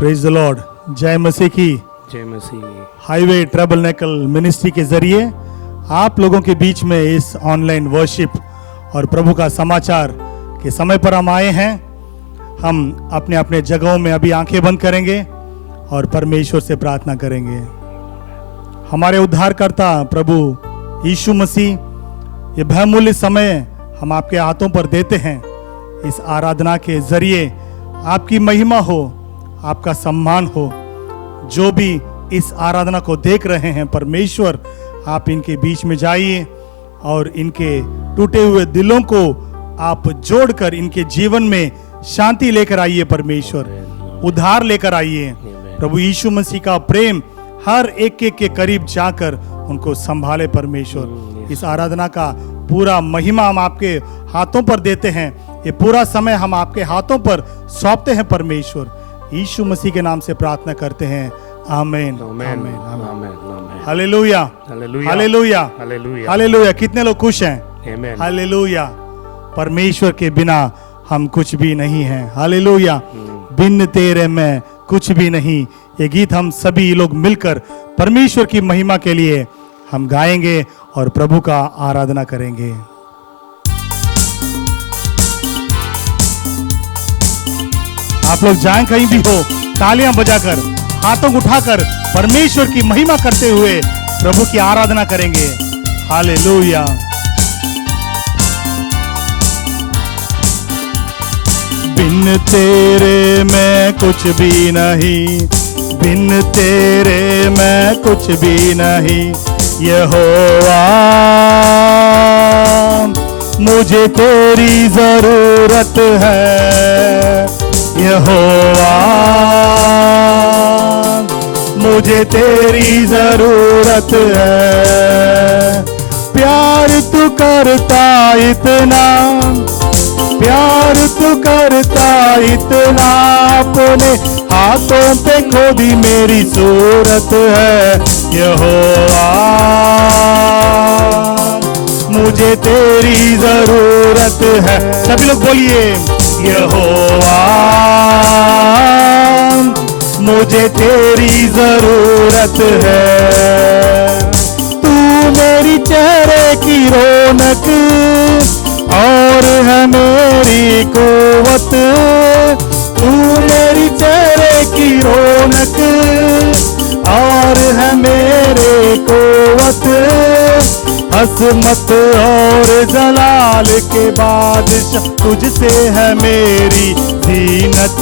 Praise the Lord. जय मसीह की। जय मसीह। हाईवे ट्रैबलनेकल मिनिस्ट्री के जरिए आप लोगों के बीच में इस ऑनलाइन वर्शिप और प्रभु का समाचार के समय पर हम आए हैं। हम अपने अपने जगहों में अभी आंखें बंद करेंगे और परमेश्वर से प्रार्थना करेंगे। हमारे उद्धारकर्ता प्रभु यीशु मसीह, ये बहुमूल्य समय हम आपके हाथों पर देते हैं। इस आराधना के जरिए आपकी महिमा हो, आपका सम्मान हो। जो भी इस आराधना को देख रहे हैं, परमेश्वर आप इनके बीच में जाइए और इनके टूटे हुए दिलों को आप जोड़कर इनके जीवन में शांति लेकर आइए। परमेश्वर उद्धार लेकर आइए। प्रभु यीशु मसीह का प्रेम हर एक एक के करीब जाकर उनको संभाले। परमेश्वर इस आराधना का पूरा महिमा हम आपके हाथों पर देते हैं। ये पूरा समय हम आपके हाथों पर सौंपते हैं। परमेश्वर यीशु मसीह के नाम से प्रार्थना करते हैं। आमीन, आमीन, आमीन। Hallelujah, hallelujah, hallelujah. कितने लोग खुश हैं? हालेलुया। परमेश्वर के बिना हम कुछ भी नहीं हैं। हालेलुया। बिन तेरे मैं कुछ भी नहीं। ये गीत हम सभी लोग मिलकर परमेश्वर की महिमा के लिए हम गाएंगे और प्रभु का आराधना करेंगे। आप लोग जाएं कहीं भी हो, तालियां बजाकर, हाथों को उठाकर परमेश्वर की महिमा करते हुए प्रभु की आराधना करेंगे। हालेलुया। बिन तेरे मैं कुछ भी नहीं, बिन तेरे मैं कुछ भी नहीं। यहोवा मुझे तेरी जरूरत है। यहोवा मुझे तेरी जरूरत है। प्यार तू करता इतना, प्यार तू करता इतना, अपने हाथों पे खोदी मेरी सूरत है। यहोवा मुझे तेरी जरूरत है। सभी लोग बोलिए, यहोवा मुझे तेरी जरूरत है। तू मेरी चेहरे की रौनक और है मेरी कुव्वत। तू मेरी चेहरे की रौनक और है मेरे कुव्वत। असमत और जलाल के बादशाह तुझसे है मेरी जीनत।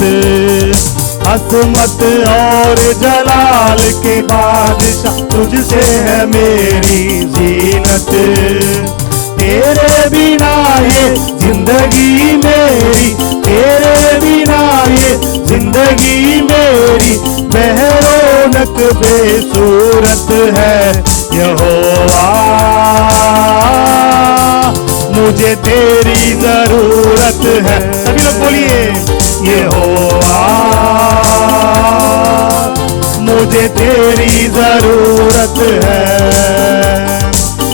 असमत और जलाल के बादशाह तुझसे है मेरी जीनत। तेरे बिना ये जिंदगी मेरी, तेरे बिना ये जिंदगी मेरी बेरौनक बेसूरत है। यहोवा मुझे तेरी जरूरत है। सभी लोग बोलिए, यहोवा मुझे तेरी जरूरत है।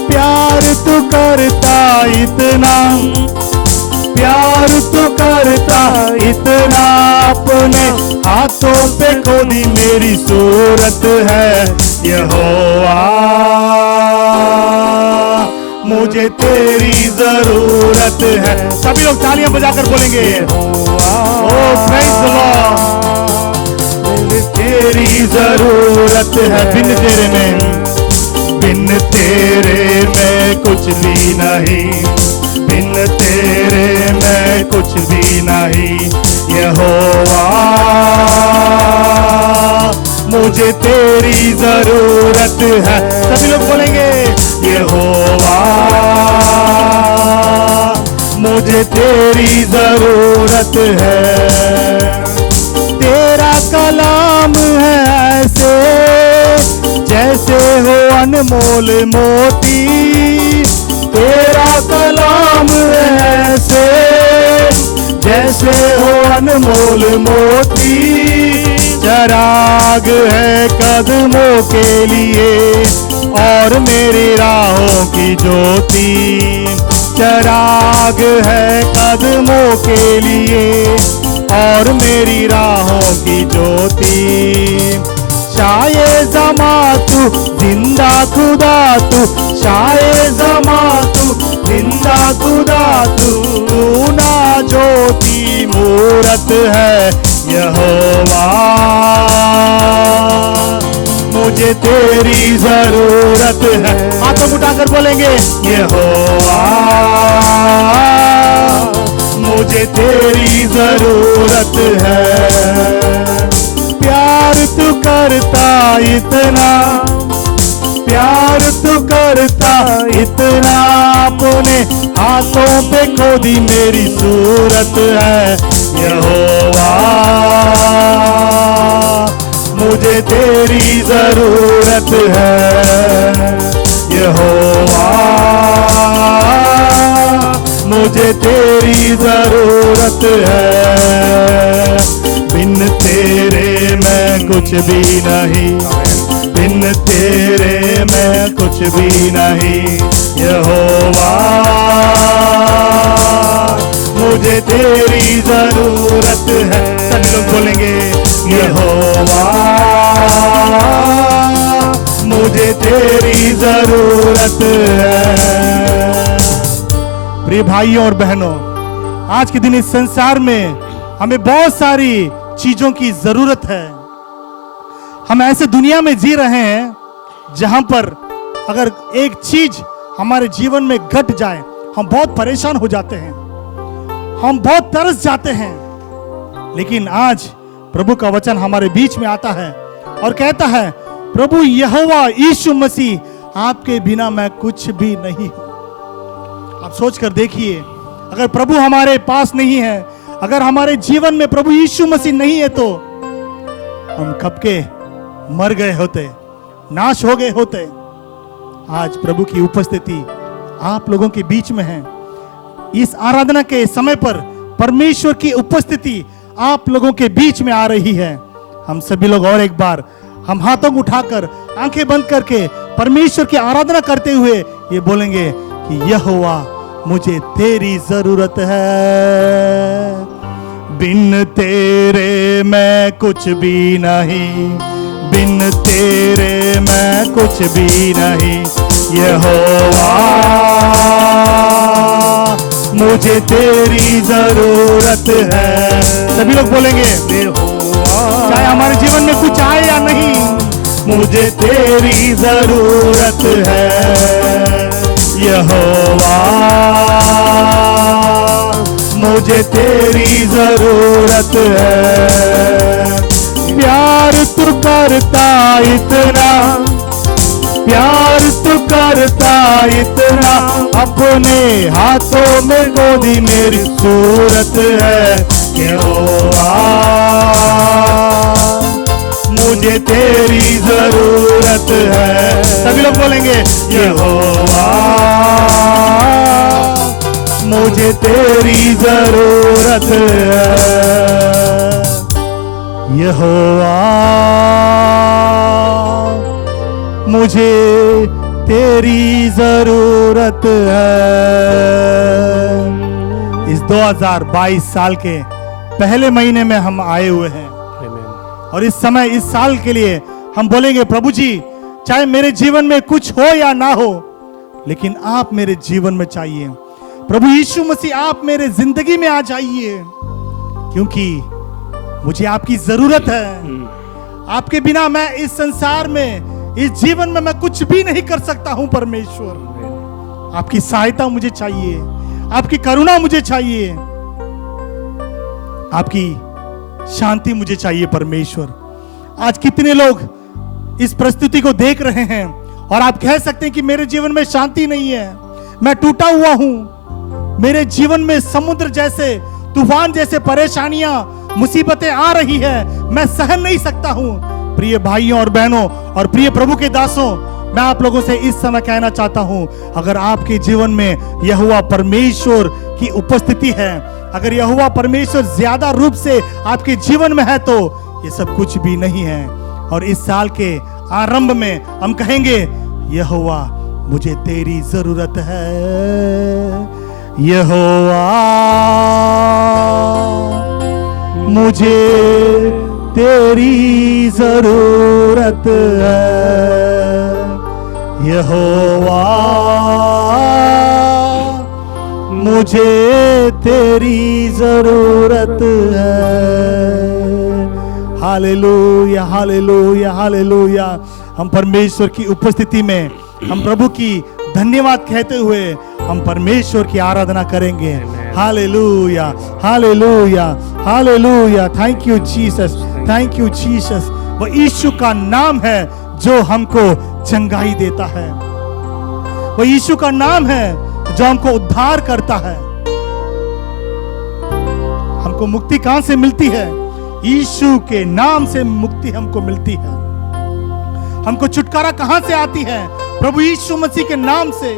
प्यार तू करता इतना, प्यार तू करता इतना, अपने हाथों पे खोदी मेरी सूरत है। यहोवा मुझे तेरी जरूरत है। सभी लोग तालियां बजाकर बोलेंगे, ओह प्रेज़ द लॉर्ड। मुझे तेरी जरूरत है। बिन तेरे में, बिन तेरे मैं कुछ भी नहीं, बिन तेरे मैं कुछ भी नहीं। यहोवा मुझे तेरी जरूरत है। सभी लोग बोलेंगे, यहोवा मुझे तेरी जरूरत है। तेरा कलाम है ऐसे जैसे हो अनमोल मोती। तेरा कलाम है ऐसे जैसे हो अनमोल मोती। चराग है कदमों के लिए और मेरी राहों की ज्योति। चराग है कदमों के लिए और मेरी राहों की ज्योति। खुदा तू, शाए ज़मा तू, जिंदा खुदा तू ना ज्योति मूरत है यहोवा। मुझे तेरी जरूरत है। हाथों उठाकर बोलेंगे यहोवा, मुझे तेरी जरूरत है। प्यार तू करता इतना, प्यार तू करता इतना, अपने हाथों पे खोदी मेरी सूरत है यहोवा। मुझे तेरी जरूरत है यहोवा, मुझे तेरी जरूरत है। बिन तेरे मैं कुछ भी नहीं, बिन तेरे मैं कुछ भी नहीं यहोवा। मुझे तेरी जरूरत है। सभी लोग बोलेंगे यहोवा, मुझे तेरी जरूरत है। प्रिय भाइयों और बहनों, आज के दिन इस संसार में हमें बहुत सारी चीजों की जरूरत है। हम ऐसे दुनिया में जी रहे हैं जहां पर अगर एक चीज हमारे जीवन में घट जाए हम बहुत परेशान हो जाते हैं, हम बहुत तरस जाते हैं। लेकिन आज प्रभु का वचन हमारे बीच में आता है और कहता है, प्रभु यहोवा यीशु मसीह, आपके बिना मैं कुछ भी नहीं हूं। आप सोच कर देखिए, अगर प्रभु हमारे पास नहीं है, अगर हमारे जीवन में प्रभु यीशु मसीह नहीं है, तो हम कब के मर गए होते, नाश हो गए होते। आज प्रभु की उपस्थिति आप लोगों के बीच में है। इस आराधना के समय पर परमेश्वर की उपस्थिति आप लोगों के बीच में आ रही है। हम सभी लोग और एक बार हम हाथों को उठाकर आंखें बंद करके परमेश्वर की आराधना करते हुए ये बोलेंगे कि यहोवा, मुझे तेरी जरूरत है। बिन तेरे मैं कुछ भी नहीं, बिन तेरे मैं कुछ भी नहीं यहोवा। मुझे तेरी जरूरत है। सभी लोग बोलेंगे चाहे हमारे जीवन में कुछ आए या नहीं, मुझे तेरी जरूरत है यहोवा। मुझे तेरी जरूरत है। प्यार तू करता इतना, प्यार तू करता इतना, अपने हाथों में गोदी मेरी सूरत है यहोवा। मुझे तेरी जरूरत है। सभी लोग बोलेंगे यहोवा, मुझे तेरी जरूरत है यहोवा। मुझे तेरी जरूरत है। इस 2022 साल के पहले महीने में हम आए हुए हैं और इस समय इस साल के लिए हम बोलेंगे, प्रभु जी, चाहे मेरे जीवन में कुछ हो या ना हो, लेकिन आप मेरे जीवन में चाहिए। प्रभु यीशु मसीह, आप मेरे जिंदगी में आ जाइए, क्योंकि मुझे आपकी जरूरत है। आपके बिना मैं इस संसार में, इस जीवन में मैं कुछ भी नहीं कर सकता हूं। परमेश्वर, आपकी सहायता मुझे चाहिए, आपकी करुणा मुझे चाहिए, आपकी शांति मुझे चाहिए। परमेश्वर, आज कितने लोग इस परिस्थिति को देख रहे हैं और आप कह सकते हैं कि मेरे जीवन में शांति नहीं है, मैं टूटा हुआ हूं, मेरे जीवन में समुद्र जैसे, तूफान जैसे परेशानियां, मुसीबतें आ रही है, मैं सहन नहीं सकता हूं। प्रिय भाइयों और बहनों और प्रिय प्रभु के दासों, मैं आप लोगों से इस समय कहना चाहता हूं, अगर आपके जीवन में यहोवा परमेश्वर की उपस्थिति है, अगर यहोवा परमेश्वर ज्यादा रूप से आपके जीवन में है, तो ये सब कुछ भी नहीं है। और इस साल के आरंभ में हम कहेंगे, यहोवा, मुझे तेरी जरूरत है यहोवा। मुझे तेरी जरूरत है यहोवा मुझे तेरी जरूरत है। Hallelujah, hallelujah, hallelujah. हम परमेश्वर की उपस्थिति में हम प्रभु की धन्यवाद कहते हुए हम परमेश्वर की आराधना करेंगे। Hallelujah, hallelujah, hallelujah. Thank you Jesus, thank you Jesus. वो यीशु का नाम है जो हमको चंगाई देता है। वो यीशु का नाम है जो हमको उद्धार करता है। हमको मुक्ति कहां से मिलती है? यीशु के नाम से मुक्ति हमको मिलती है। हमको छुटकारा कहां से आती है? प्रभु यीशु मसीह के नाम से।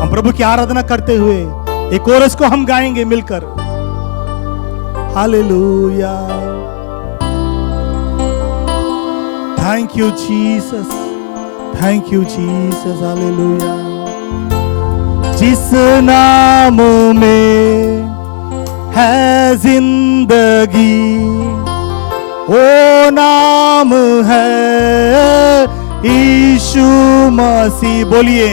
हम प्रभु की आराधना करते हुए एक कोरस को हम गाएंगे मिलकर। Hallelujah, thank you Jesus, thank you Jesus. Hallelujah. जिस नाम में है जिंदगी वो नाम है यीशु मसीह। बोलिए,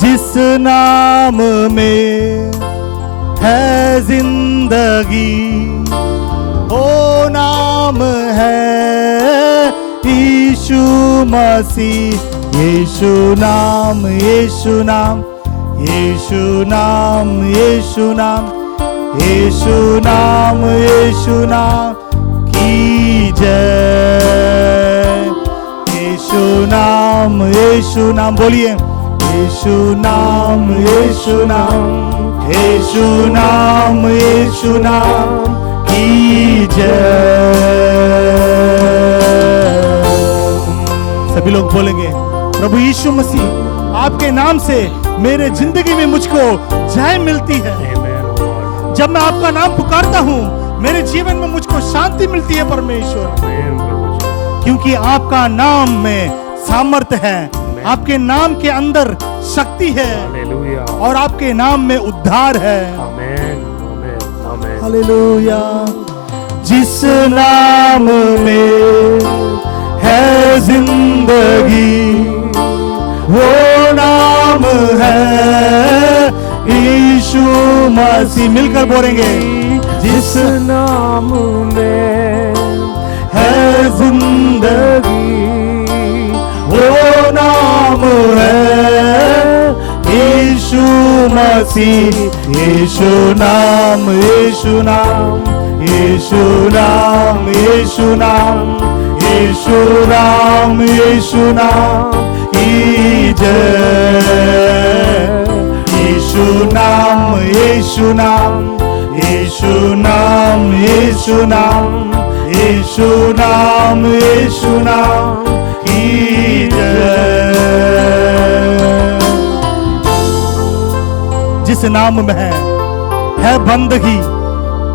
जिस नाम में है जिंदगी वो नाम है यीशु मसीह। यीशु नाम, यीशु नाम, यीशु नाम, यीशु नाम, यीशु नाम, यीशु नाम की जय। यीशु नाम, यीशु नाम। बोलिए, यीशु नाम, यीशु नाम, यीशु नाम, यीशु नाम की जय। सभी लोग बोलेंगे, प्रभु यीशु मसीह आपके नाम से मेरे जिंदगी में मुझको जय मिलती है। जब मैं आपका नाम पुकारता हूँ मेरे जीवन में मुझको शांति मिलती है परमेश्वर, क्योंकि आपका नाम में सामर्थ्य है, आपके नाम के अंदर शक्ति है और आपके नाम में उद्धार है। हालेलुया। जिस नाम में है जिंदगी वो नाम है यीशु मसीह। मिलकर बोलेंगे, जिस नाम में है जिंदगी वो नाम है यीशु मसीह। यीशु नाम, यीशु नाम, यीशु नाम, यीशु नाम, यीशु नाम, यीशु नाम की जय। यीशु नाम, यीशु नाम, यीशु नाम, यीशु नाम, यीशु नाम, यीशु नाम की जय। जिस नाम में है बंदगी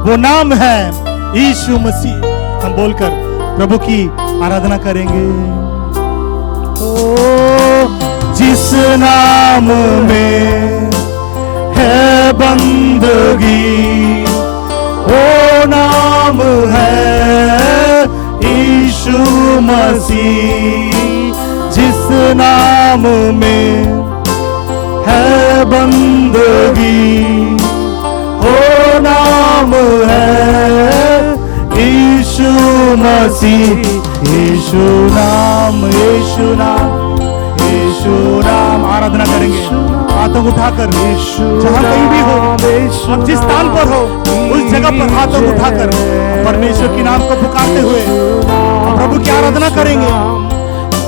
वो नाम है यीशु मसीह। हम बोलकर प्रभु की आराधना करेंगे। जिस नाम में है बंदगी वो नाम है यीशु मसीह। जिस नाम में है बंदगी वो नाम है यीशु मसीह। यीशु नाम, यीशु नाम, यीशु नाम। आराधना करेंगे हाथों को उठाकर, जहां कहीं भी हो, आप जिस स्थान पर हो उस जगह पर हाथों को उठाकर परमेश्वर के नाम को पुकारते हुए प्रभु की आराधना करेंगे।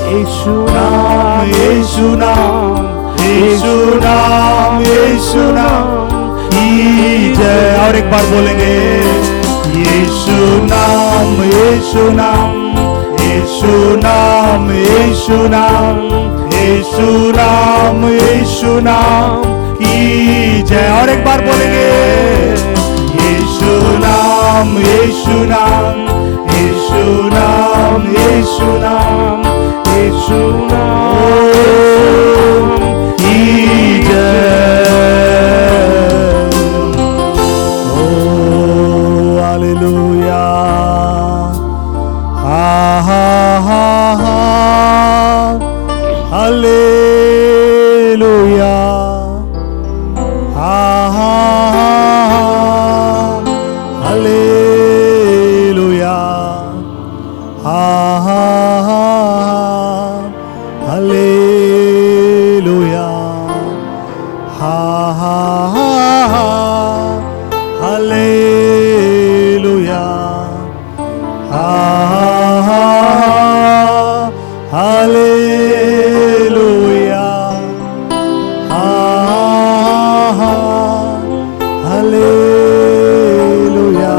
यीशु नाम, यीशु नाम, यीशु नाम, यीशु नाम की जय। और एक बार बोलेंगे, यीशु नाम, यीशु नाम, यीशु नाम, यीशु नाम, यीशु नाम, यीशु नाम की जय। और एक बार बोलेंगे, यीशु नाम, यीशु नाम, यीशु नाम, यीशु नाम, यीशु नाम की जय। ओ हालेलुया। हा हा हा हा हालेलुया, हालेलुया।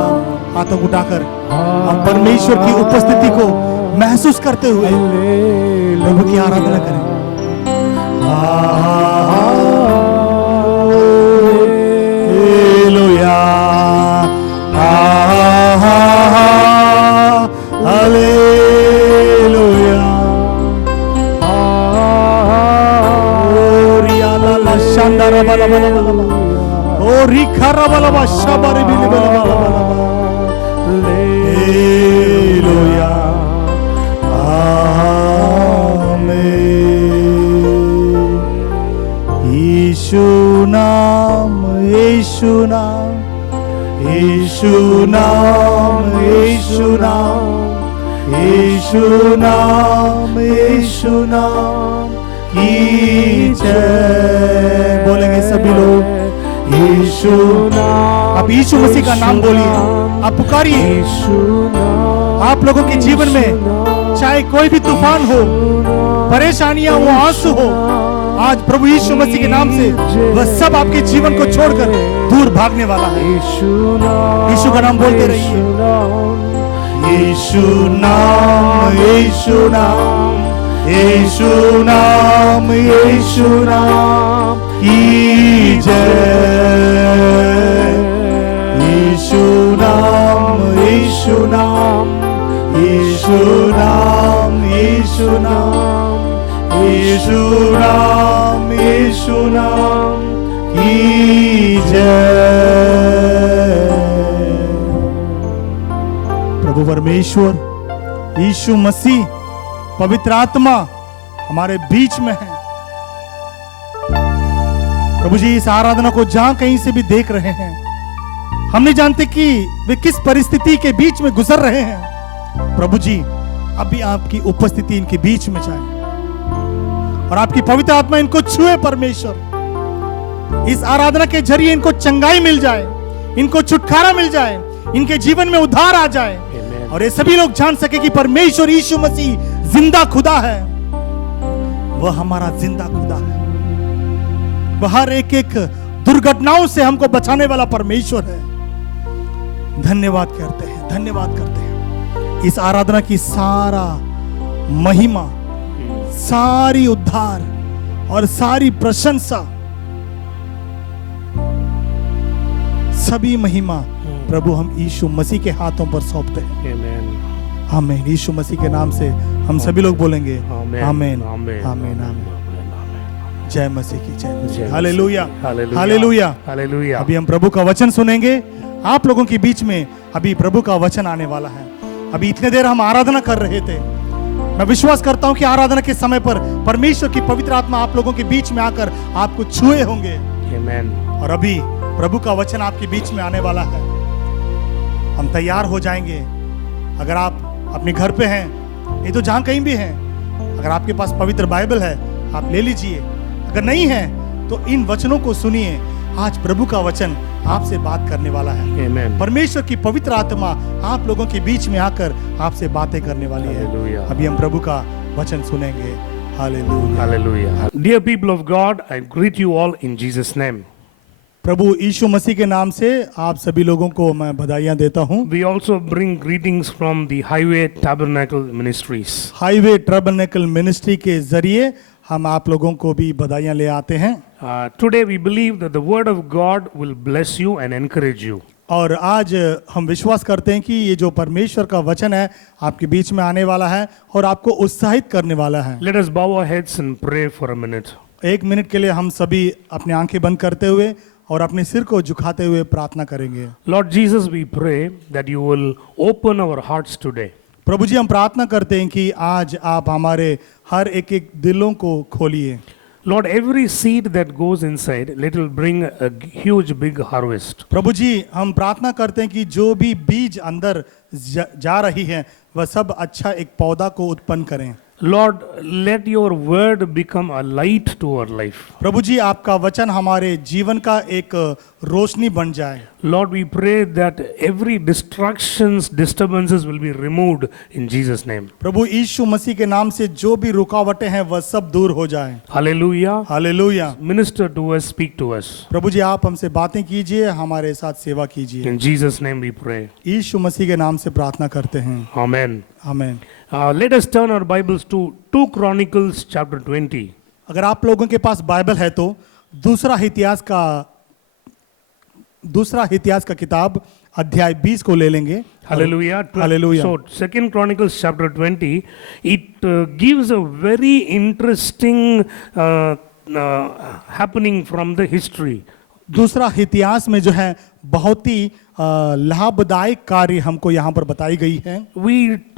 हाथों को उठाकर हम परमेश्वर की उपस्थिति को महसूस करते हुए प्रभु की आराधना करें। Hallelujah, hallelujah. शांदारा बला बला बला बला, ओ रिखारा बला बला, शाबारी बिली बला बला बला बला। हालेलुया, आमीन। यीशु नाम, यीशु नाम, यीशु नाम, यीशु नाम, यीशु नाम, यीशु नाम की जय। बोलेंगे सभी लोग यीशु नाम। आप यीशु मसीह का नाम बोलिए, आप पुकारिए। आप लोगों के जीवन में चाहे कोई भी तूफान हो, परेशानियां हो, आंसू हो, आज प्रभु यीशु मसीह के नाम से वह सब आपके जीवन को छोड़कर दूर भागने वाला है। यीशु का नाम बोलते रहिए। यीशु नाम, यीशु नाम, यीशु नाम, यीशु नाम की जय। यीशु नाम, यीशु नाम, यीशु नाम, यीशु नाम, यीशु नाम, यीशु नाम की जय। प्रभु परमेश्वर यीशु मसीह पवित्र आत्मा हमारे बीच में है। प्रभु जी इस आराधना को जहां कहीं से भी देख रहे हैं, हम नहीं जानते कि वे किस परिस्थिति के बीच में गुजर रहे हैं। प्रभु जी अभी आपकी उपस्थिति इनके बीच में जाए और आपकी पवित्र आत्मा इनको छुए। परमेश्वर इस आराधना के जरिए इनको चंगाई मिल जाए, इनको छुटकारा मिल जाए, इनके जीवन में उद्धार आ जाए और ये सभी लोग जान सके कि परमेश्वर यीशु मसीह जिंदा खुदा है। वह हमारा जिंदा खुदा है। वह हर एक एक दुर्घटनाओं से हमको बचाने वाला परमेश्वर है। धन्यवाद करते हैं, धन्यवाद करते हैं। इस आराधना की सारा महिमा, सारी उद्धार और सारी प्रशंसा, सभी महिमा प्रभु हम यीशु मसीह के हाथों पर सौंपते हैं। आमीन। यीशु मसीह के नाम से हम सभी लोग बोलेंगे आमीन, आमीन, आमीन। जय मसीह की जय। Hallelujah, hallelujah, hallelujah. अभी हम प्रभु का वचन सुनेंगे। आप लोगों के बीच में अभी प्रभु का वचन आने वाला है। अभी इतने देर हम आराधना कर रहे थे। मैं विश्वास करता हूं कि आराधना के समय पर परमेश्वर की पवित्र आत्मा आप लोगों के बीच में आकर आपको छुए होंगे। और अभी प्रभु का वचन आपके बीच में आने वाला है। हम तैयार हो जाएंगे। अगर आप अपने घर पे हैं, ये तो जहां कहीं भी हैं, अगर आपके पास पवित्र बाइबल है आप ले लीजिए। अगर नहीं है तो इन वचनों को सुनिए। आज प्रभु का वचन आपसे बात करने वाला है। परमेश्वर की पवित्र आत्मा आप लोगों के बीच में आकर आपसे बातें करने वाली है। अभी हम प्रभु का वचन सुनेंगे। Hallelujah, hallelujah. Dear people of God, I greet you all in Jesus' name. प्रभु यीशु मसीह के नाम से आप सभी लोगों को मैं बधाइयां देता हूं। We also bring greetings from the Highway Tabernacle Ministries. Highway tabernacle ministry के जरिए हम आप लोगों को भी बधाइयां ले आते हैं। Today we believe that the word of God will bless you and encourage you. और आज हम विश्वास करते हैं कि ये जो परमेश्वर का वचन है आपके बीच में आने वाला है और आपको उत्साहित करने वाला है। Let us bow our heads and pray for a minute. एक मिनट के लिए हम सभी अपनी आंखें बंद करते हुए और अपने सिर को झुकाते हुए प्रार्थना करेंगे। Lord Jesus, we pray that you will open our hearts today. प्रभु जी हम प्रार्थना करते हैं कि आज आप हमारे हर एक एक दिलों को खोलिए। Lord, every seed that goes inside, let it bring a huge big harvest. प्रभु जी हम प्रार्थना करते हैं कि जो भी बीज अंदर जा रही है वह सब अच्छा एक पौधा को उत्पन्न करें। Lord, let your word become a light to our life. प्रभु जी आपका वचन हमारे जीवन का एक रोशनी बन जाए। Lord, we pray that every distractions, disturbances will be removed in Jesus' name. प्रभु यीशु मसीह के नाम से जो भी रुकावटें हैं वह सब दूर हो जाएं। Hallelujah. Hallelujah. Minister to us, speak to us. प्रभु जी आप हमसे बातें कीजिए, हमारे साथ सेवा कीजिए। In Jesus' name we pray. यीशु मसीह के नाम से प्रार्थना करते हैं, Amen. आमीन। Let us turn our Bibles to 2 Chronicles chapter 20. अगर आप लोगों के पास बाइबल है तो दूसरा इतिहास का किताब अध्याय 20 को ले लेंगे। Hallelujah. Hallelujah. So, 2 Chronicles chapter 20, it gives a very interesting happening from the history. दूसरा इतिहास में जो है बहुत ही लाभदायक कार्य हमको यहाँ पर बताई गई है।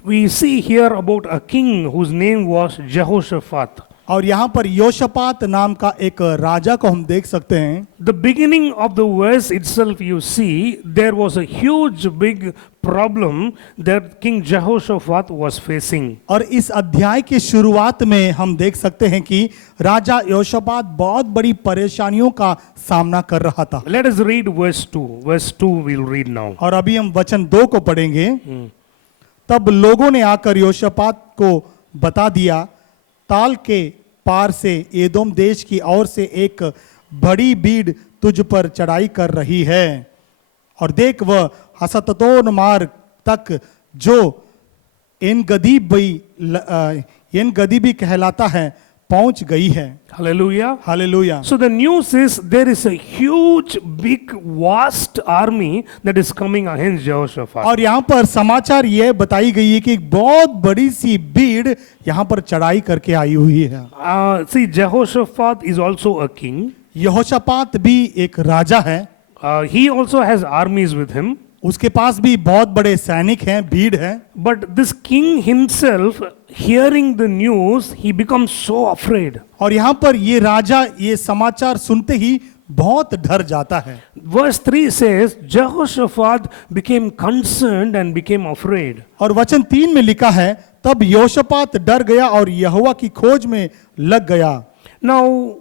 We see here about a king whose name was Jehoshaphat. और यहाँ पर योशपात नाम का एक राजा को हम देख सकते हैं। The beginning of the verse itself, you see, there was a huge big problem that King Jehoshaphat was facing. और इस अध्याय की शुरुआत में हम देख सकते हैं कि राजा योशपात बहुत बड़ी परेशानियों का सामना कर रहा था। Let us read verse 2. Verse 2 we'll read now. और अभी हम वचन 2 को पढ़ेंगे। तब लोगों ने आकर योशपात को बता दिया, ताल के पार से एदोम देश की ओर से एक बड़ी भीड़ तुझ पर चढ़ाई कर रही है, और देख वह हसतोन मार्ग तक जो एन गदी भी कहलाता है पहुंच गई है। Hallelujah. Hallelujah. So the news is there is a huge, big, vast army that is coming against Jehoshaphat. और यहाँ पर समाचार ये बताई गई है कि एक बहुत बड़ी सी भीड़ यहाँ पर चढ़ाई करके आई हुई है। See, Jehoshaphat is also a king. यहोशापात भी एक राजा है। He also has armies with him. उसके पास भी बहुत बड़े सैनिक हैं, भीड़ है। But this king himself, hearing the news, he becomes so afraid. और यहाँ पर ये राजा ये समाचार सुनते ही बहुत डर जाता है। Verse 3 says, Jehoshaphat became concerned and became afraid. और वचन 3 में लिखा है, तब योशपात डर गया और यहोवा की खोज में लग गया। Now,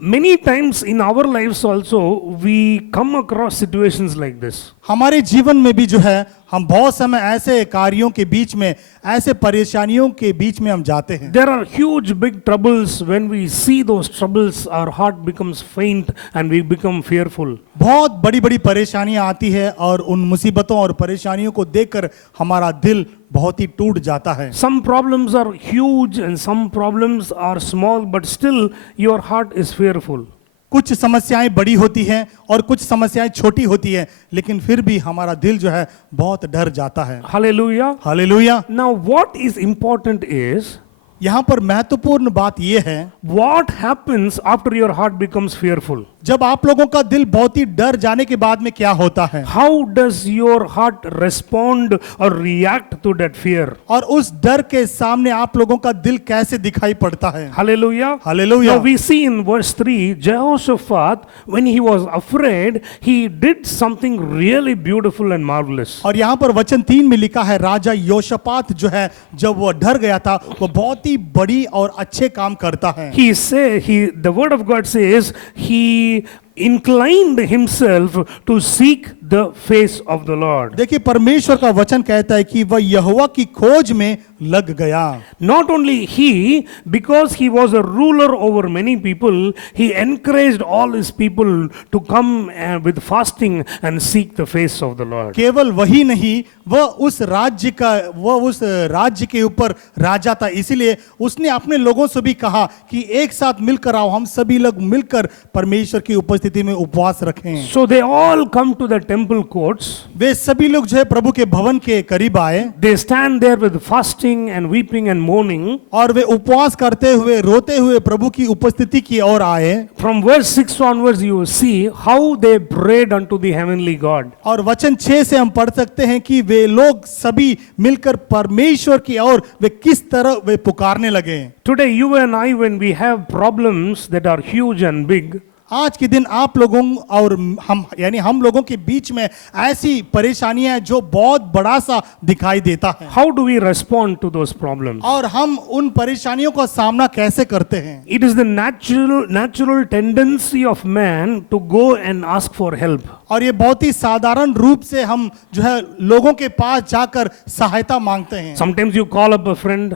many times in our lives also, we come across situations like this. हमारे जीवन में भी जो है हम बहुत समय ऐसे कार्यों के बीच में, ऐसे परेशानियों के बीच में हम जाते हैं। There are huge big troubles. When we see those troubles, our heart becomes faint and we become fearful. बहुत बड़ी बड़ी परेशानियां आती है और उन मुसीबतों और परेशानियों को देखकर हमारा दिल बहुत ही टूट जाता है। Some problems are huge and some problems are small, but still your heart is fearful. कुछ समस्याएं बड़ी होती हैं और कुछ समस्याएं छोटी होती हैं, लेकिन फिर भी हमारा दिल जो है बहुत डर जाता है। Hallelujah. Hallelujah. Now, what is important is यहाँ पर महत्वपूर्ण बात यह है, what happens after your heart becomes fearful. जब आप लोगों का दिल बहुत ही डर जाने के बाद में क्या होता है? How does your heart respond or react to that fear? और उस डर के सामने आप लोगों का दिल कैसे दिखाई पड़ता है? Hallelujah. Hallelujah. Now we see in verse 3, Jehoshaphat, when he was afraid, he did something really beautiful and marvelous. और यहाँ पर वचन 3 में लिखा है, राजा योशपात जो है जब वो डर गया था वो बहुत ही बड़ी और अच्छे काम करता है। The word of God says, he inclined himself to seek the face of the Lord. देखिए परमेश्वर का वचन कहता है कि वह यहोवा की खोज में लग गया। Not only he, because he was a ruler over many people, he encouraged all his people to come with fasting and seek the face of the Lord. केवल वही नहीं, वह उस राज्य के ऊपर राजा था, इसीलिए उसने अपने लोगों से भी कहा कि एक साथ मिलकर आओ, हम सभी लोग मिलकर परमेश्वर की उपस्थिति में उपवास रखें। So they all come to the temple courts. वे सभी लोग जो है प्रभु के भवन के करीब आए। They stand there with fasting and weeping and mourning. और वे उपवास करते हुए रोते हुए प्रभु की उपस्थिति की ओर आए। From verse 6 onwards you see how they prayed unto the heavenly God. और वचन 6 से हम पढ़ सकते हैं कि वे लोग सभी मिलकर परमेश्वर की ओर वे किस तरह वे पुकारने लगे। Today you and I, when we have problems that are huge and big, आज के दिन आप लोगों और हम यानी हम लोगों के बीच में ऐसी परेशानियां हैं जो बहुत बड़ा सा दिखाई देता है, How do we respond to those problems? और हम उन परेशानियों का सामना कैसे करते हैं? It is the natural tendency of man to go and ask for help. और ये बहुत ही साधारण रूप से हम जो है लोगों के पास जाकर सहायता मांगते हैं। Sometimes you call up a friend.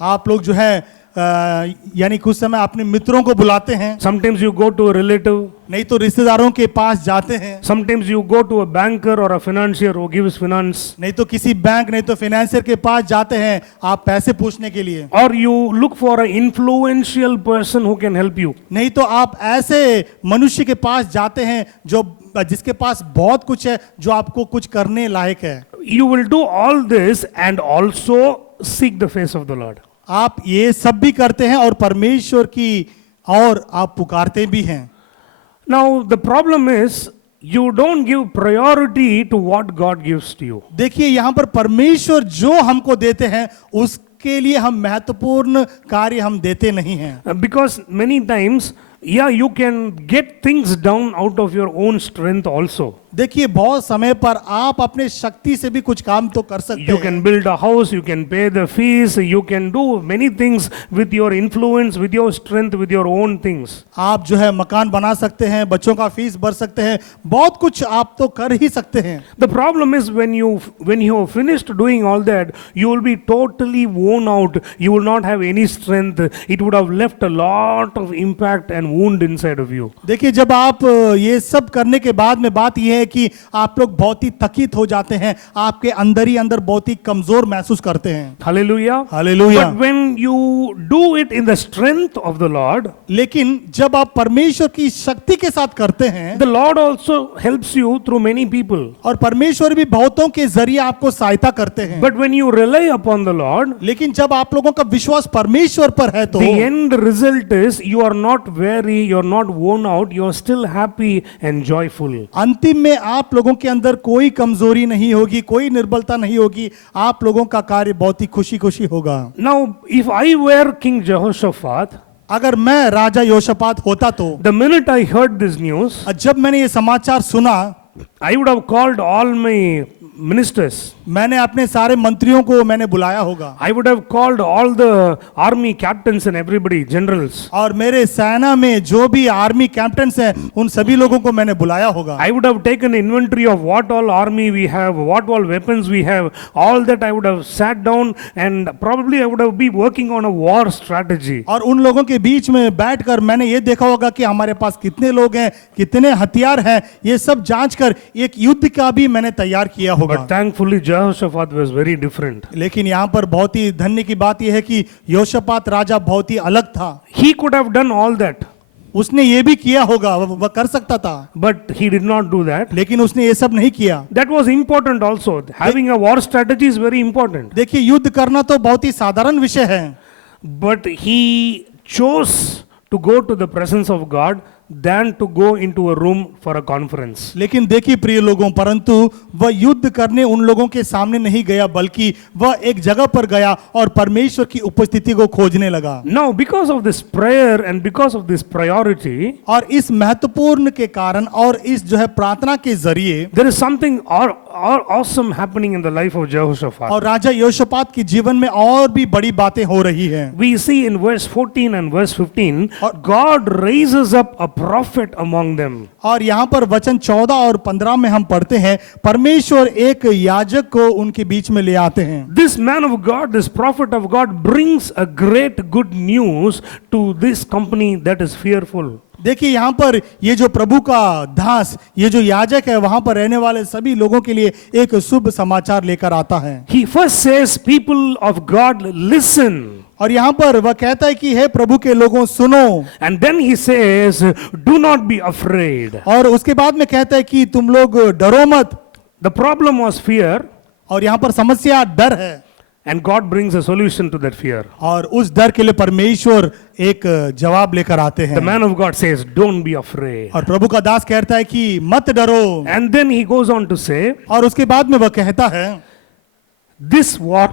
आप लोग जो है यानी कुछ समय अपने मित्रों को बुलाते हैं, Sometimes you go to a relative. नहीं तो रिश्तेदारों के पास जाते हैं, Sometimes you go to a banker or a financier who gives finance. नहीं तो किसी बैंक नहीं तो फाइनेंसियर के पास जाते हैं आप पैसे पूछने के लिए, Or you look for an influential person who can help you. नहीं तो आप ऐसे मनुष्य के पास जाते हैं जो जिसके पास बहुत कुछ है, जो आपको कुछ करने लायक है। You will do all this and also seek the face of the Lord. आप ये सब भी करते हैं और परमेश्वर की और आप पुकारते भी हैं। Now the problem is you don't give priority to what God gives to you. देखिए यहाँ पर परमेश्वर जो हमको देते हैं उसके लिए हम महत्वपूर्ण कार्य हम देते नहीं हैं। Because many times, yeah, you can get things done out of your own strength also. देखिए बहुत समय पर आप अपने शक्ति से भी कुछ काम तो कर सकते You हैं। can build a house, you can pay the fees, you can do many things with your influence, with your strength, with your own things. आप जो है मकान बना सकते हैं, बच्चों का फीस भर सकते हैं, बहुत कुछ आप तो कर ही सकते हैं। The problem is when you have finished doing all that, you will be totally worn out. You will not have any strength. It would have left a lot of impact and wound inside of you. देखिए जब आप ये सब करने के बाद में बात यह है कि आप लोग बहुत ही थकित हो जाते हैं, आपके अंदर ही अंदर बहुत ही कमजोर महसूस करते हैं। Hallelujah. Hallelujah. But when you do it in the strength of the Lord, लेकिन जब आप परमेश्वर की शक्ति के साथ करते हैं, the Lord also helps you through many people. और परमेश्वर भी बहुतों के जरिए आपको सहायता करते हैं। But when you rely upon the Lord, लेकिन जब आप लोगों का विश्वास परमेश्वर पर है तो the end result is you are not weary, you are not worn out, you are still happy and joyful. अंतिम में आप लोगों के अंदर कोई कमजोरी नहीं होगी, कोई निर्बलता नहीं होगी, आप लोगों का कार्य बहुत ही खुशी खुशी होगा। Now, if I were King Jehoshaphat, अगर मैं राजा योशापात होता तो the minute I heard this news, जब मैंने ये समाचार सुना, I would have called all my ministers. मैंने अपने सारे मंत्रियों को मैंने बुलाया होगा, I would have called all the army captains and everybody, generals. और मेरे सेना में जो भी आर्मी कैप्टन्स हैं उन सभी लोगों को मैंने बुलाया होगा। I would have taken inventory of what all army we have, what all weapons we have, all that I would have sat down and probably I would have been working on a war strategy. और उन लोगों के बीच में बैठकर मैंने ये देखा होगा कि हमारे पास कितने लोग हैं, कितने हथियार हैं, ये सब जांच कर एक युद्ध का भी मैंने तैयार किया होगा। But thankfully Jehoshaphat was very different. लेकिन यहाँ पर बहुत ही धन्य की बात यह है कि योशापात राजा बहुत ही अलग था। He could have done all that, उसने ये भी किया होगा, वह कर सकता था, but he did not do that. लेकिन उसने ये सब नहीं किया। That was important also. Having a war strategy is very important. देखिए युद्ध करना तो बहुत ही साधारण विषय है, But he chose to go to the presence of God than to go into a room for a conference. लेकिन देखिए प्रिय लोगों, परंतु वह युद्ध करने उन लोगों के सामने नहीं गया, बल्कि वह एक जगह पर गया और परमेश्वर की उपस्थिति को खोजने लगा। Now, because of this prayer and because of this priority, और इस महत्वपूर्ण के कारण और इस जो है प्रार्थना के जरिए there is something awesome happening in the life of Jehoshaphat. और राजा योशापात के जीवन में और भी बड़ी बातें हो रही हैं। We see in verse 14 and verse 15, God raises up a prophet among them. और यहाँ पर वचन 14 और 15 में हम पढ़ते हैं, परमेश्वर एक याजक को उनके बीच में ले आते हैं। This man of God, this prophet of God brings a great good news to this company that is fearful. देखिए यहाँ पर ये जो प्रभु का दास, ये जो याजक है, वहां पर रहने वाले सभी लोगों के लिए एक शुभ समाचार लेकर आता है। He first says, people of God, listen. और यहाँ पर वह कहता है कि हे प्रभु के लोगों सुनो, And then he says, do not be afraid. और उसके बाद में कहता है कि तुम लोग डरो मत। The problem was fear, और यहाँ पर समस्या डर है, and God brings a solution to that fear. और उस डर के लिए परमेश्वर एक जवाब लेकर आते The हैं। man of God says, don't be afraid. और प्रभु का दास कहता है कि मत डरो, And then he goes on to say, और उसके बाद में वह कहता है, this war,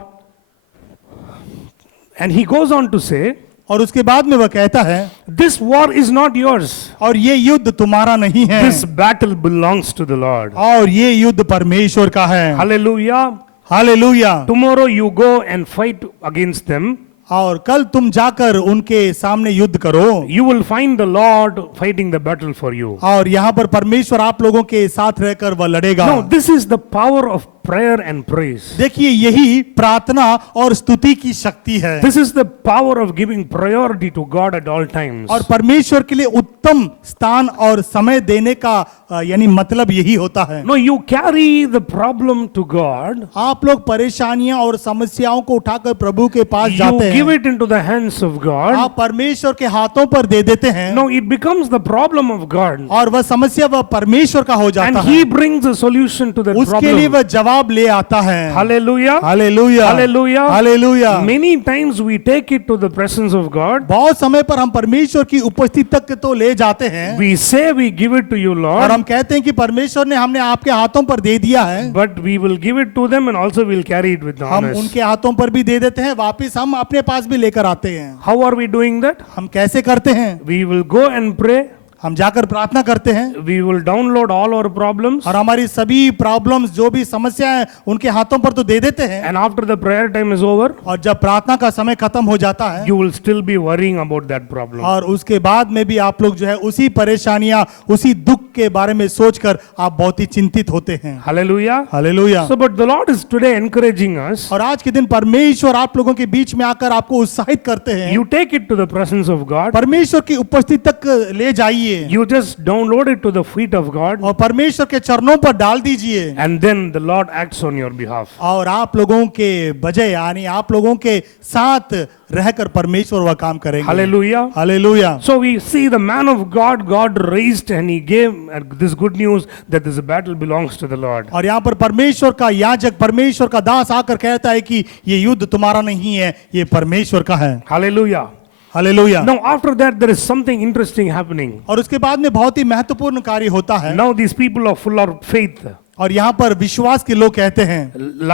and he goes on to say, और उसके बाद में वह कहता है, This war is not yours. और ये युद्ध तुम्हारा नहीं है, This battle belongs to the Lord. और ये युद्ध परमेश्वर का है। Hallelujah. Hallelujah. Tomorrow you go and fight against them. और कल तुम जाकर उनके सामने युद्ध करो, You will find the Lord fighting the battle for you. और यहाँ पर परमेश्वर आप लोगों के साथ रहकर वह लड़ेगा। Now, this is the power of prayer and praise. देखिए, यही प्रार्थना और स्तुति की शक्ति है, This is the power of giving priority to God at all times. और परमेश्वर के लिए उत्तम स्थान और समय देने का यानी मतलब यही होता है। No, you carry the problem to God. आप लोग परेशानियां और समस्याओं को उठाकर प्रभु के पास You जाते give हैं, it into the hands of God. आप परमेश्वर के हाथों पर दे देते हैं, No, it becomes the problem of God. और वह समस्या वह परमेश्वर का हो And जाता He है, brings a solution to that उसके लिए problem. वह जवाब ले आता है। Hallelujah. Hallelujah, Hallelujah. Hallelujah. Many times we take it to the presence of God. बहुत समय पर हम परमेश्वर की उपस्थिति तक तो ले जाते हैं, We say we give it to you, और Lord. हम कहते हैं कि परमेश्वर ने हमने आपके हाथों पर दे दिया है, But we will give it to them and also we'll carry it with हम honest. उनके हाथों पर भी दे देते हैं, वापिस हम अपने पास भी लेकर आते हैं। How are we doing that? हम कैसे करते हैं? We will go and pray. हम जाकर प्रार्थना करते हैं, We will download all our problems. और हमारी सभी प्रॉब्लम्स जो भी समस्याएं उनके हाथों पर तो दे देते हैं, And after the prayer time is over, और जब प्रार्थना का समय खत्म हो जाता है, you will still be worrying about that problem. और उसके बाद में भी आप लोग जो है उसी परेशानियां, उसी दुख के बारे में सोचकर आप बहुत ही चिंतित होते हैं। Hallelujah. Hallelujah. So, but the Lord is today encouraging us. और आज के दिन परमेश्वर आप लोगों के बीच में आकर आपको उत्साहित करते हैं, You take it to the presence of God. परमेश्वर की उपस्थिति तक ले जाइए, You just download it to the feet of God. और परमेश्वर के चरणों पर डाल दीजिए, And then the Lord acts on your behalf. और आप लोगों के बजाय यानी आप लोगों के साथ रहकर परमेश्वर वह काम करेंगे। Hallelujah. Hallelujah. So we see the man of God, God raised and he gave this good news that this battle belongs to the Lord. और यहाँ पर परमेश्वर का याजक, परमेश्वर का दास आकर कहता है कि ये युद्ध तुम्हारा नहीं है, ये परमेश्वर का है। Hallelujah. Hallelujah. Now after that there is something interesting happening. और उसके बाद में बहुत ही महत्वपूर्ण कार्य होता है, Now these people are full of faith. और यहाँ पर विश्वास के लोग कहते हैं,